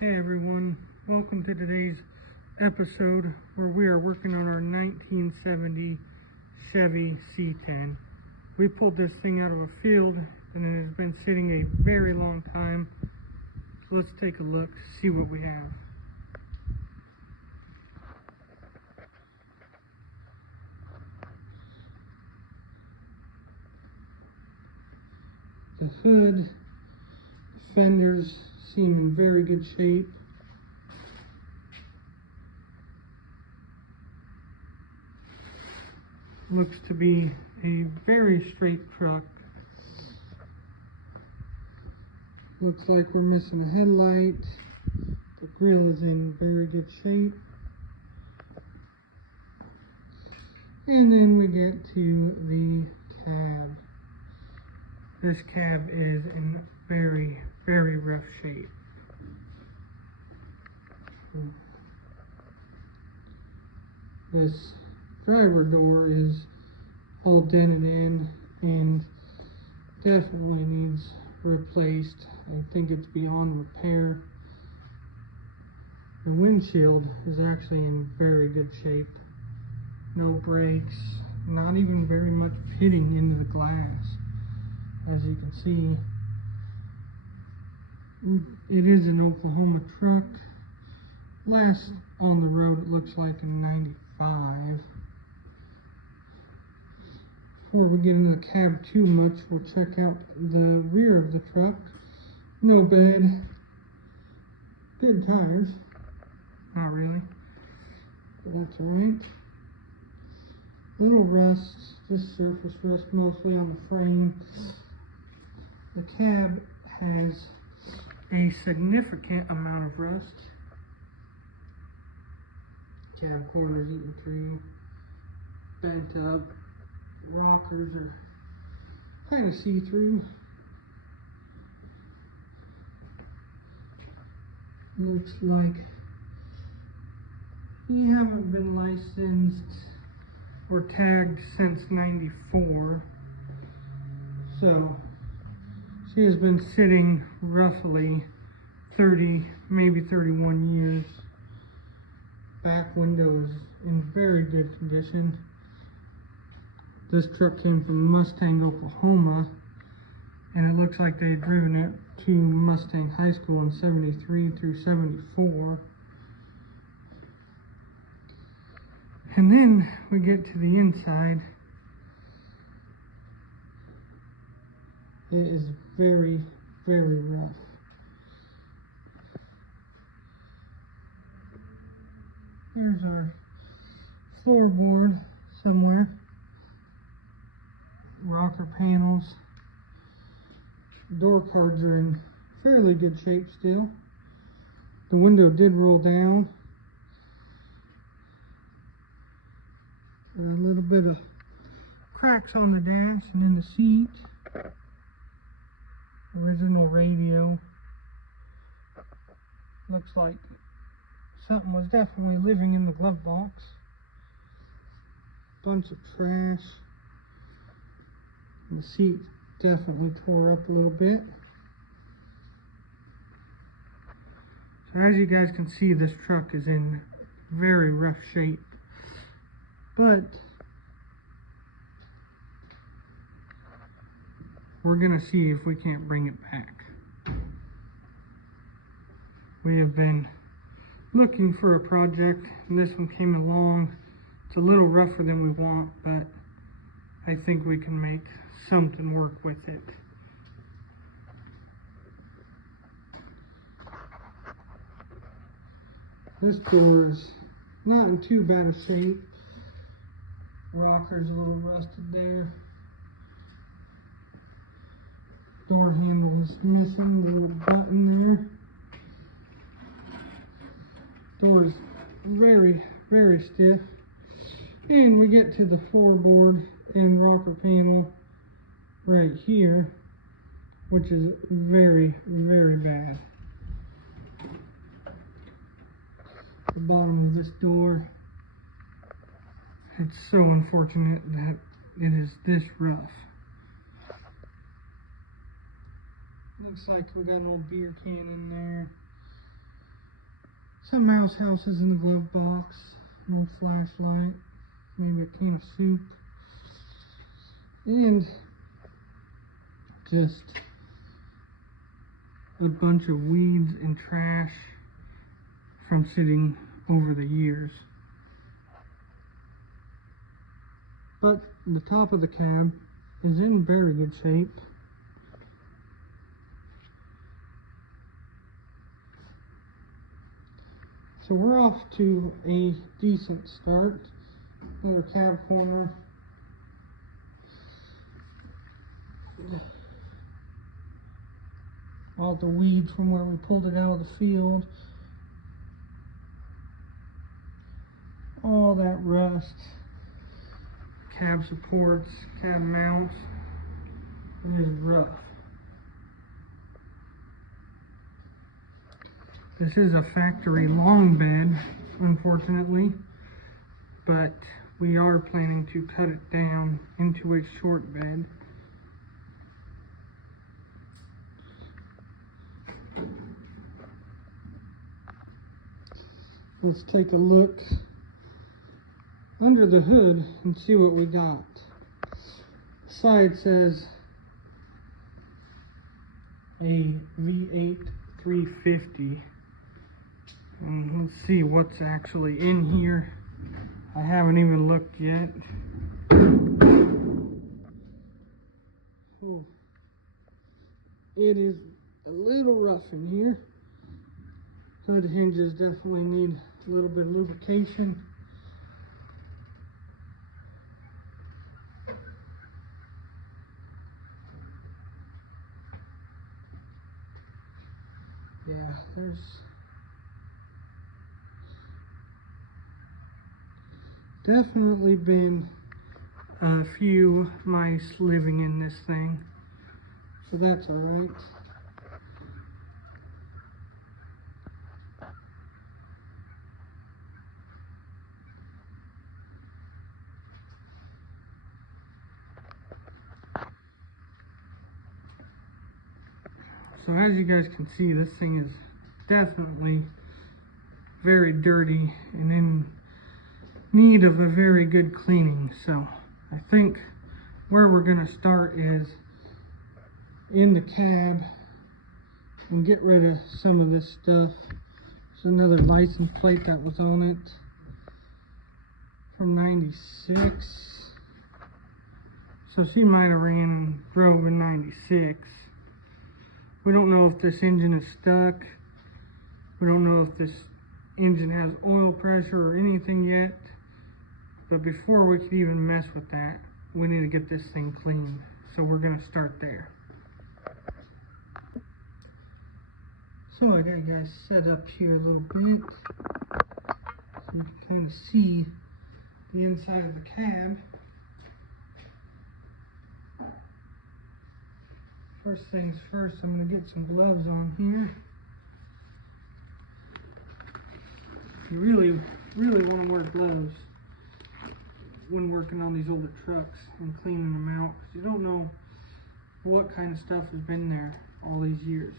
Hey everyone, welcome to today's episode where we are working on our 1970 Chevy C10. We pulled this thing out of a field and it has been sitting a very long time. So let's take a look, see what we have. The hood, fenders seem in very good shape. Looks to be a very straight truck. Looks like we're missing a headlight. The grill is in very good shape. And then we get to the cab. This cab is in very, very rough shape. This driver door is all dented in and definitely needs replaced. I think it's beyond repair. The windshield is actually in very good shape. No breaks, not even very much pitting into the glass. As you can see, it is an Oklahoma truck. Last on the road it looks like in 95. Before we get into the cab too much, we'll check out the rear of the truck. No bed. Good tires. Not really, but that's alright. Little rust, just surface rust mostly on the frame. The cab has a significant amount of rust. Cab corners eaten through, bent up. Rockers are kind of see-through. Looks like you haven't been licensed or tagged since '94. So she has been sitting roughly 30, maybe 31 years. Back window is in very good condition. This truck came from Mustang, Oklahoma, and it looks like they had driven it to Mustang High School in 73 through 74. And then we get to the inside. It is very, very rough. Here's our floorboard somewhere. Rocker panels. Door cards are in fairly good shape still. The window did roll down. A little bit of cracks on the dash and in the seat. Original radio. Looks like something was definitely living in the glove box. Bunch of trash. The seat definitely tore up a little bit. So as you guys can see, this truck is in very rough shape. But we're gonna see if we can't bring it back. We have been looking for a project, and this one came along. It's a little rougher than we want, but I think we can make something work with it. This door is not in too bad a shape. Rocker's a little rusted there. Door handle is missing the little button there. Door is very, very stiff. And we get to the floorboard and rocker panel right here, which is very, very bad. The bottom of this door, it's so unfortunate that it is this rough. Looks like we got an old beer can in there. some mouse houses in the glove box, no flashlight, maybe a can of soup, and just a bunch of weeds and trash from sitting over the years. But the top of the cab is in very good shape. So we're off to a decent start. Another cab corner. All the weeds from where we pulled it out of the field. All that rust. Cab supports, cab mounts. It is rough. This is a factory long bed, unfortunately, but we are planning to cut it down into a short bed. Let's take a look under the hood and see what we got. Side says a V8 350. And let's see what's actually in here. I haven't even looked yet. Oh, it is a little rough in here. Hood hinges definitely need a little bit of lubrication. Yeah, there's definitely been a few mice living in this thing, so that's alright. So as you guys can see, this thing is definitely very dirty and in need of a very good cleaning. So I think where we're going to start is in the cab and get rid of some of this stuff. There's another license plate that was on it from '96. So she might have ran and drove in '96. We don't know if this engine is stuck. We don't know if this engine has oil pressure or anything yet. But before we could even mess with that, we need to get this thing cleaned. So we're going to start there. So I got you guys set up here a little bit, so you can kind of see the inside of the cab. First things first, I'm going to get some gloves on here. You really want to wear gloves when working on these older trucks and cleaning them out, because you don't know what kind of stuff has been there all these years.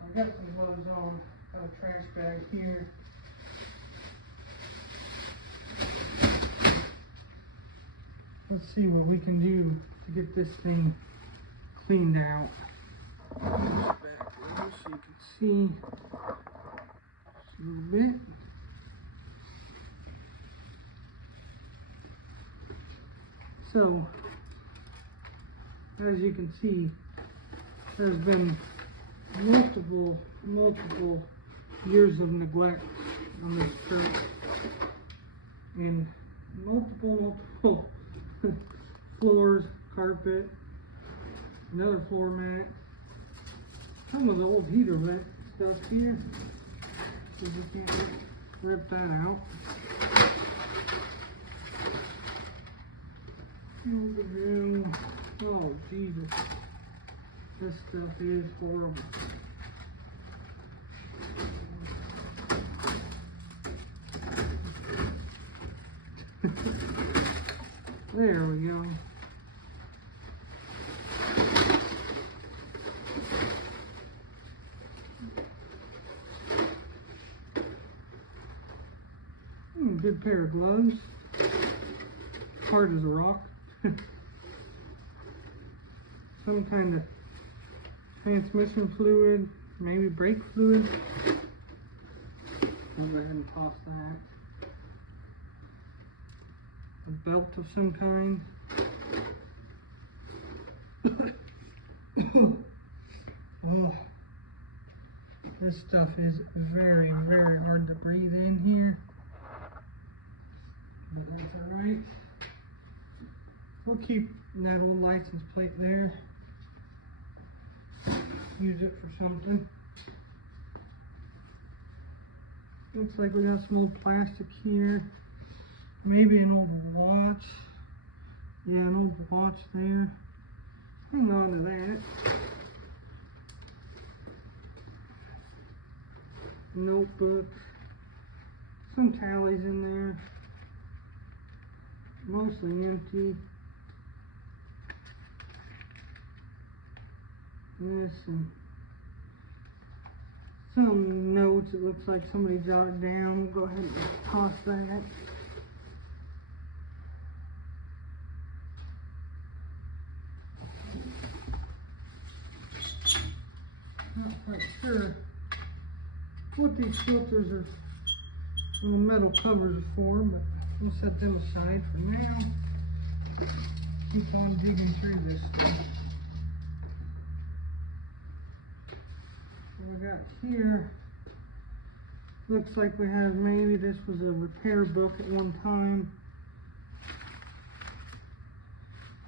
So I got some gloves on, got a trash bag here. Let's see what we can do to get this thing cleaned out. Back there so you can see just a little bit. So, as you can see, there's been multiple years of neglect on this truck, and multiple floors, carpet, another floor mat. Some of the old heater vent stuff here, so you can't rip that out. Oh Jesus, this stuff is horrible. There we go. good pair of gloves. Hard as a rock. Some kind of transmission fluid, maybe brake fluid. I'll go ahead and toss that. A belt of some kind. Oh, this stuff is very, very hard to breathe in here. But that's alright. We'll keep that old license plate there. Use it for something. Looks like we got some old plastic here. Maybe an old watch. Yeah, an old watch there. Hang on to that. Notebook. Some tallies in there. Mostly empty. This and some notes. It looks like somebody jotted down. We'll go ahead and toss that. Not quite sure what these filters are, little metal covers are for, but we'll set them aside for now. Keep on digging through this stuff. What we got here, looks like we have, maybe this was a repair book at one time.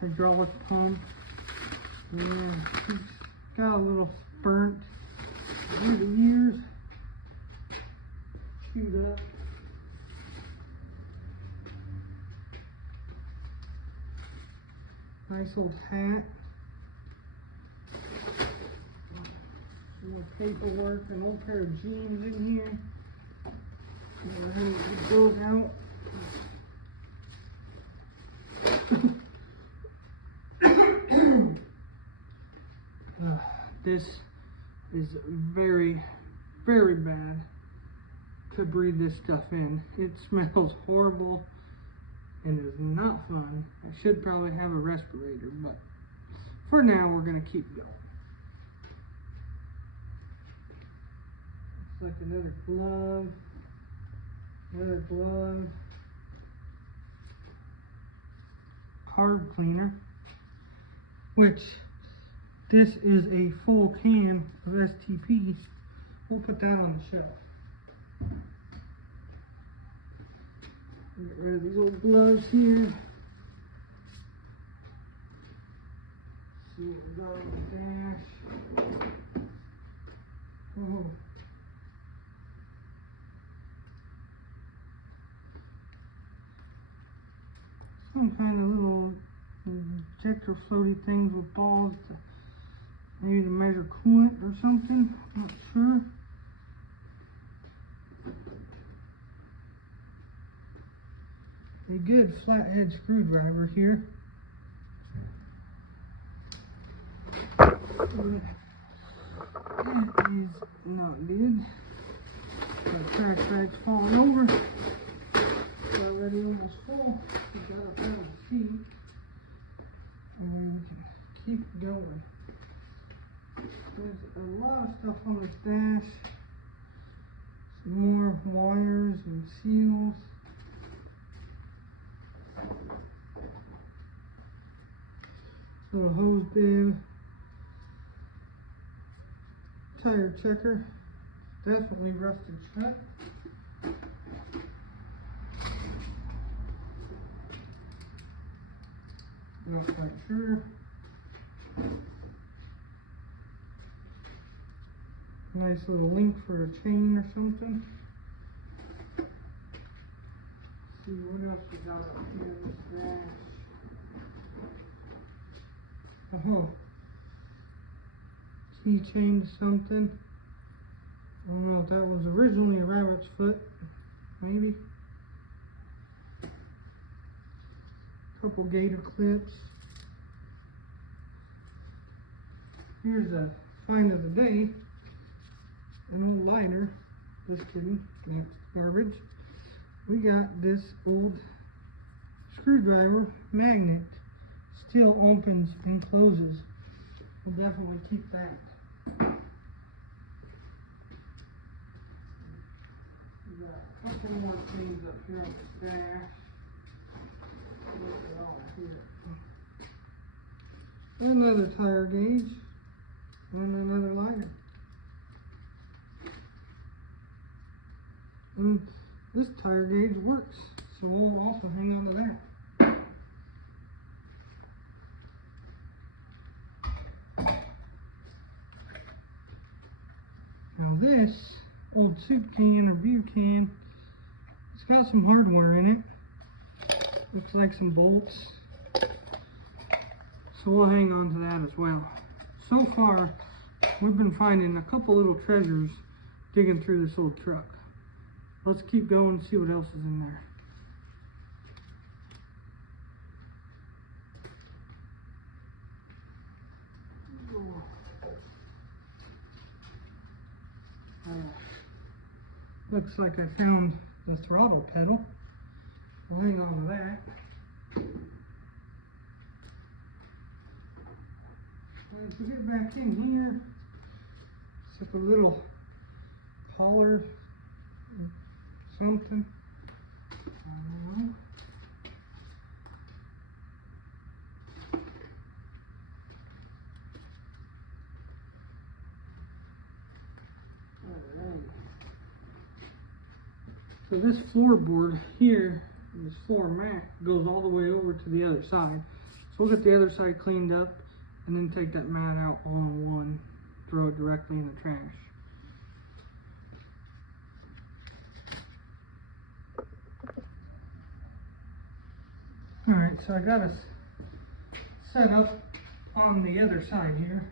Hydraulic pump. Yeah, it's got a little burnt over the years. Chewed up. Nice old hat. Some more paperwork, an old pair of jeans in here. Go ahead and get those out. This is very, very bad to breathe this stuff in. It smells horrible and is not fun. I should probably have a respirator, but for now we're going to keep going. Looks like another glove. Another glove. Carb cleaner, which this is a full can of STP. We'll put that on the shelf. Get rid of these old gloves here. See what we got on the dash. Oh. Some kind of little injector floaty things with balls to, maybe to measure coolant or something. I'm not sure. A good flathead screwdriver here. That is not good. My trash bag's falling over. It's already almost full. We got our final sheet. And we can keep going. There's a lot of stuff on this dash. Some more wires and seals. Little hose bib. Tire checker. Definitely rusted shut. Not quite sure. Nice little link for a chain or something. Let's see what else we got up here in this dash. Oh, keychain to something. I don't know if that was originally a rabbit's foot, maybe. Couple gator clips. Here's a find of the day. An old lighter. Just kidding. That's garbage. we got this old screwdriver magnet. Still opens and closes. We'll definitely keep that. We got a couple more things up here on the dash. Look at all here. Another tire gauge and another lighter. And this tire gauge works, so we'll also hang on to that. Now this old soup can or beer can, it's got some hardware in it. Looks like some bolts. So we'll hang on to that as well. So far, we've been finding a couple little treasures digging through this old truck. Let's keep going and see what else is in there. Looks like I found the throttle pedal. We'll hang on to that. As we get back in here, it's like a little collar, something. I don't know. So this floorboard here, this floor mat, goes all the way over to the other side. So we'll get the other side cleaned up and then take that mat out all in one, throw it directly in the trash. Alright, so I got us set up on the other side here.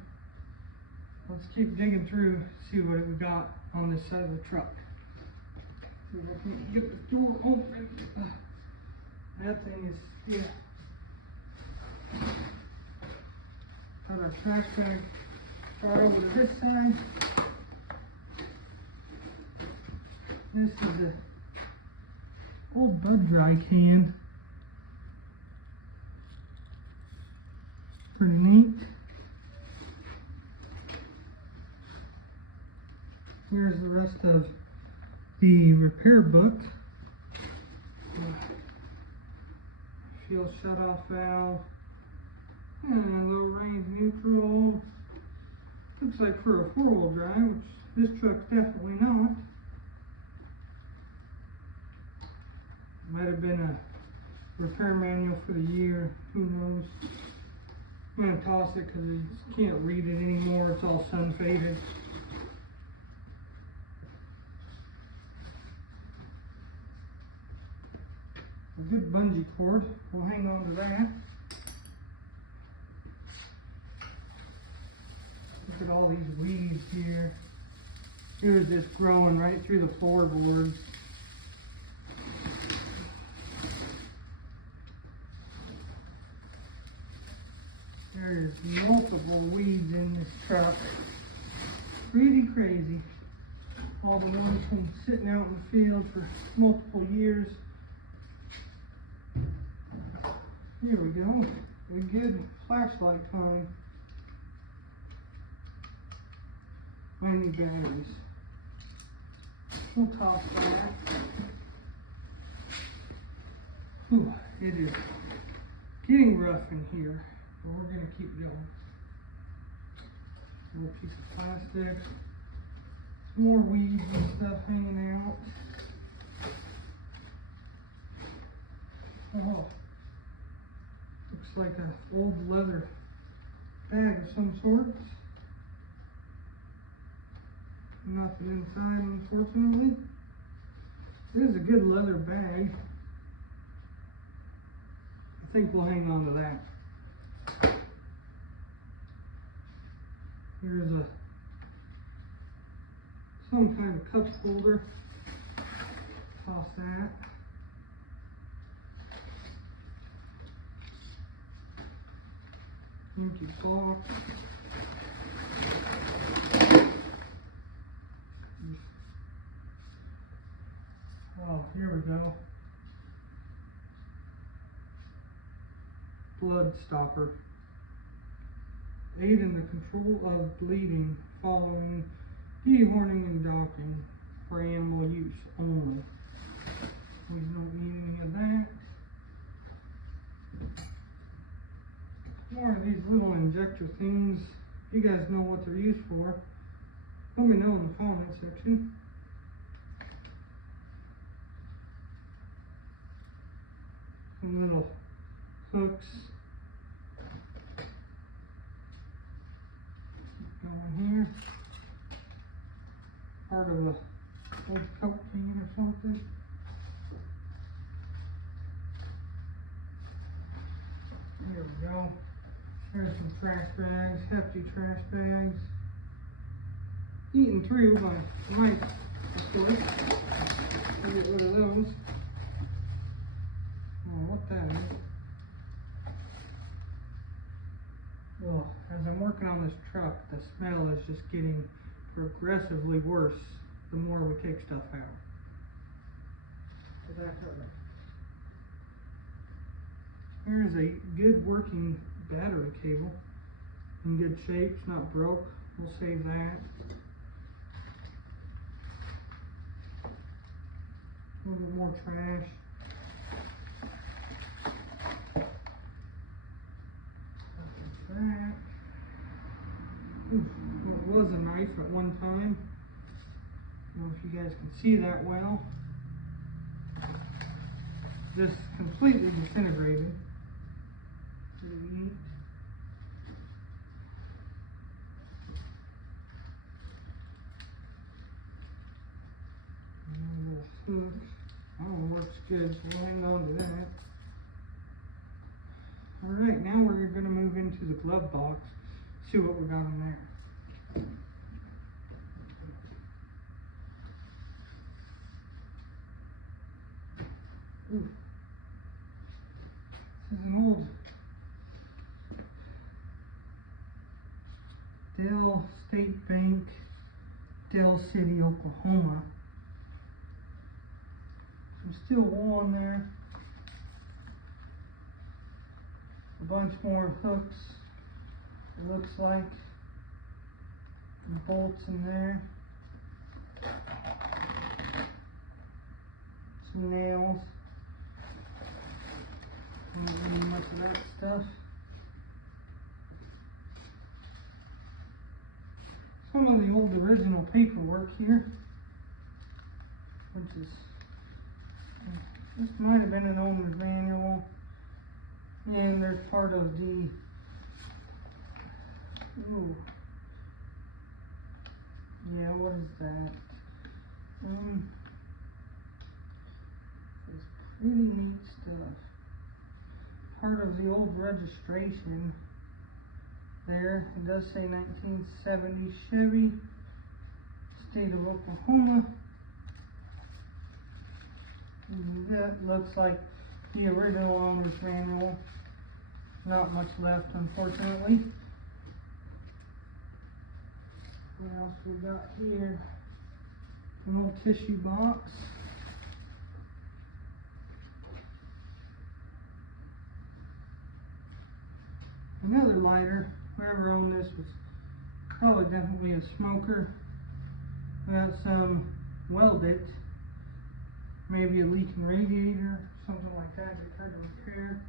Let's keep digging through, see what we got on this side of the truck. See if I can get the door open. That thing is stiff. Got our trash bag. Start over to this side. This is a old Bud Dry can. Pretty neat. Here's the rest of the repair book. Fuel shutoff valve. And low range neutral. Looks like for a four-wheel drive, which this truck's definitely not. Might have been a repair manual for the year. Who knows? I'm going to toss it because you can't read it anymore. It's all sun faded. A good bungee cord. We'll hang on to that. Look at all these weeds here. Here's just growing right through the floorboards. There's multiple weeds in this truck. Pretty crazy. All the ones from sitting out in the field for multiple years. Here we go. A good flashlight time. I need batteries. We'll toss that. Whew, it is getting rough in here, but we're going to keep going. A little piece of plastic. Some more weeds and stuff hanging out. Oh, looks like an old leather bag of some sort. Nothing inside, unfortunately. It is a good leather bag. I think we'll hang on to that. Here's some kind of cup holder. Toss that. Empty box. Oh, here we go. blood stopper. Aid in the control of bleeding following dehorning and docking for animal use only. We don't need any of that. More of these little injector things. You guys know what they're used for. Let me know in the comment section. Some little hooks. Keep going here. Part of a old Coke can or something. There we go. There's some trash bags, hefty trash bags. Eaten through by mice, of course. I'll get rid of those. Oh, what that is. Well, as I'm working on this truck, the smell is just getting progressively worse the more we take stuff out. So that's it. Here's a good working battery cable. In good shape, it's not broke. We'll save that. A little bit more trash. That. Ooh, well, it was a knife at one time. I don't know if you guys can see that well. Just completely disintegrated. Really neat. And a little hook. Oh, works good, so we'll hang on to that. Alright, now we're going to move into the glove box, see what we got in there. Ooh. This is an old Dell State Bank, Dell City, Oklahoma. Some steel wool in there. A bunch more hooks, it looks like. And bolts in there. Some nails. Don't need much of that stuff. Some of the old original paperwork here, which is, this might have been an owner's manual, and there's part of the, ooh, yeah, what is that? It's pretty neat stuff. Part of the old registration there. It does say 1970 Chevy, state of Oklahoma. And that looks like the original owner's manual. Not much left, unfortunately. What else we got here? An old tissue box. Another lighter. Whoever owned this was probably definitely a smoker. We got some welded, maybe a leaking radiator, something like that. Get tried to repair.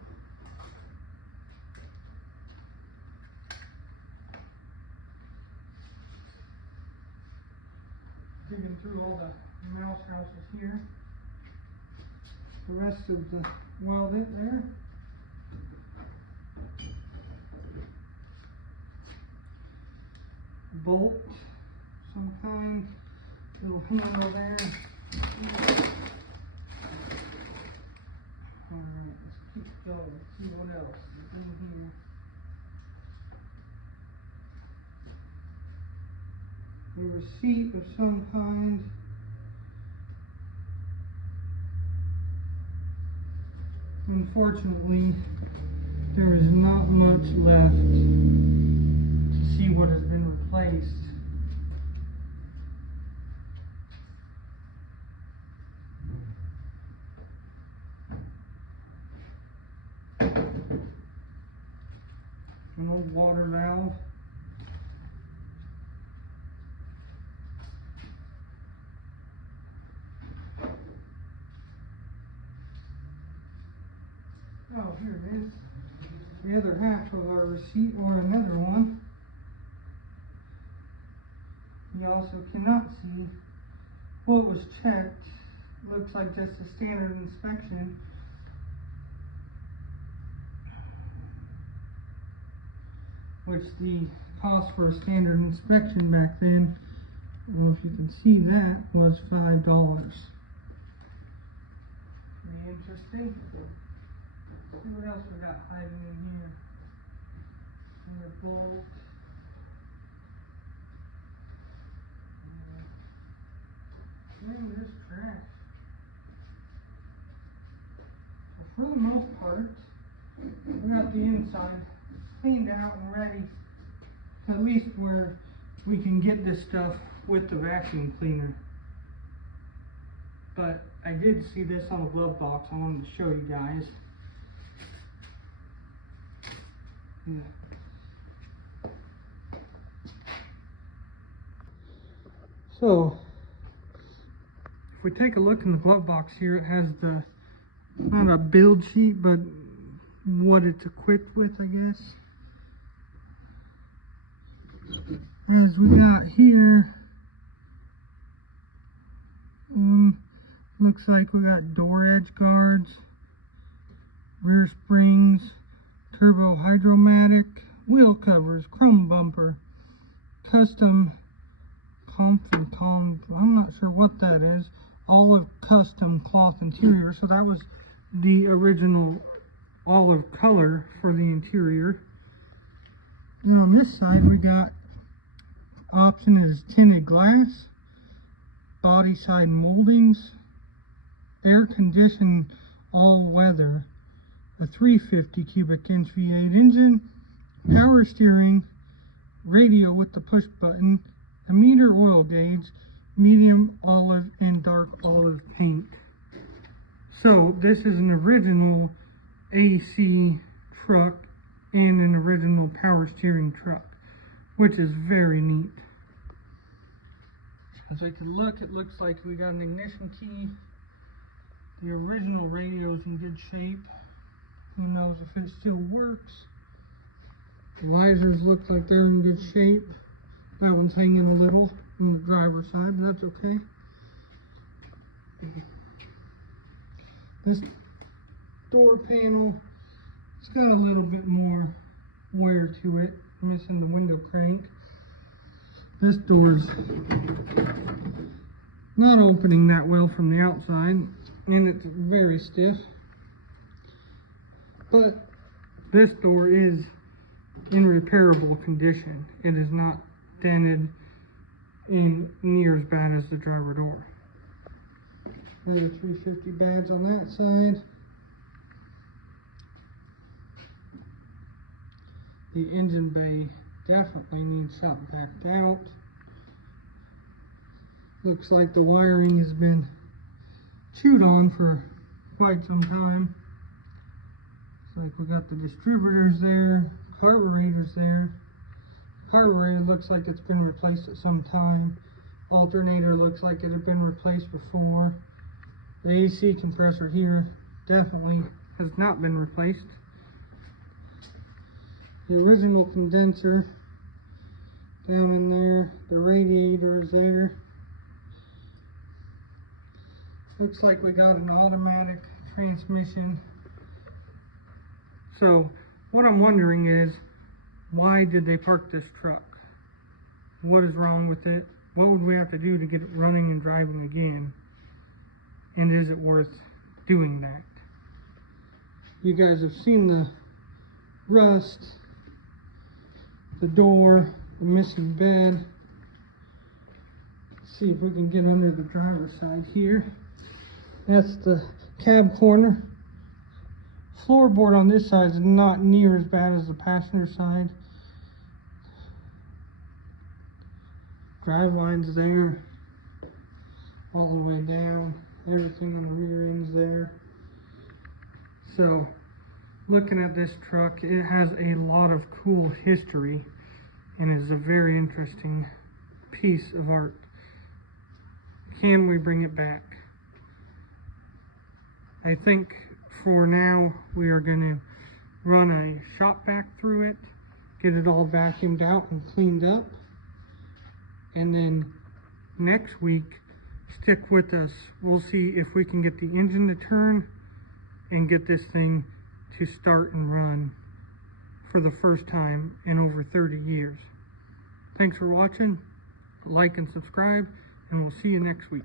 Digging through all the mouse houses here. The rest of the welded there. Bolt, some kind, little handle there. Alright, let's keep going, see what else is in here. A receipt of some kind. Unfortunately, there is not much left to see what has been replaced. water valve. Oh, here it is. The other half of our receipt, or another one. You also cannot see what was checked. Looks like just a standard inspection. Which the cost for a standard inspection back then, well, if you can see that, was $5. Pretty interesting. Let's see what else we got hiding in here. Another bolt. Man, there's trash. Well, for the most part, we got the inside cleaned out and ready, at least where we can get this stuff with the vacuum cleaner. But I did see this on the glove box. I wanted to show you guys. So if we take a look in the glove box here, it has the, not a build sheet, but what it's equipped with, I guess. As we got here, looks like we got door edge guards, rear springs, turbo hydromatic, wheel covers, chrome bumper, custom I'm not sure what that is, olive custom cloth interior. So that was the original olive color for the interior. And on this side we got option is tinted glass, body side moldings, air conditioned all weather, a 350 cubic inch V8 engine, power steering, radio with the push button, a meter oil gauge, medium olive and dark olive paint. So this is an original AC truck and an original power steering truck, which is very neat. As we can look, it looks like we got an ignition key. The original radio is in good shape. Who knows if it still works. The visors look like they're in good shape. That one's hanging a little on the driver's side, but that's okay. This door panel, it's got a little bit more wear to it, missing the window crank. This door's not opening that well from the outside, and it's very stiff. But this door is in repairable condition. It is not dented in near as bad as the driver door. Another 350 badge on that side. The engine bay definitely needs something backed out. Looks like the wiring has been chewed on for quite some time. Looks like we got the distributors there, carburetors there. Carburetor looks like it's been replaced at some time. Alternator looks like it had been replaced before. The AC compressor here definitely has not been replaced. The original condenser down in there. The radiator is there. Looks like we got an automatic transmission. So what I'm wondering is, why did they park this truck? What is wrong with it? What would we have to do to get it running and driving again? And is it worth doing that? You guys have seen the rust, the door, the missing bed. Let's see if we can get under the driver's side here. That's the cab corner. Floorboard on this side is not near as bad as the passenger side. Drive lines there, all the way down. Everything on the rear end's there. So looking at this truck, it has a lot of cool history and is a very interesting piece of art. Can we bring it back? I think for now we are going to run a shop vac through it, get it all vacuumed out and cleaned up, and then next week, stick with us. We'll see if we can get the engine to turn and get this thing to start and run for the first time in over 30 years. Thanks for watching. Like and subscribe, and we'll see you next week.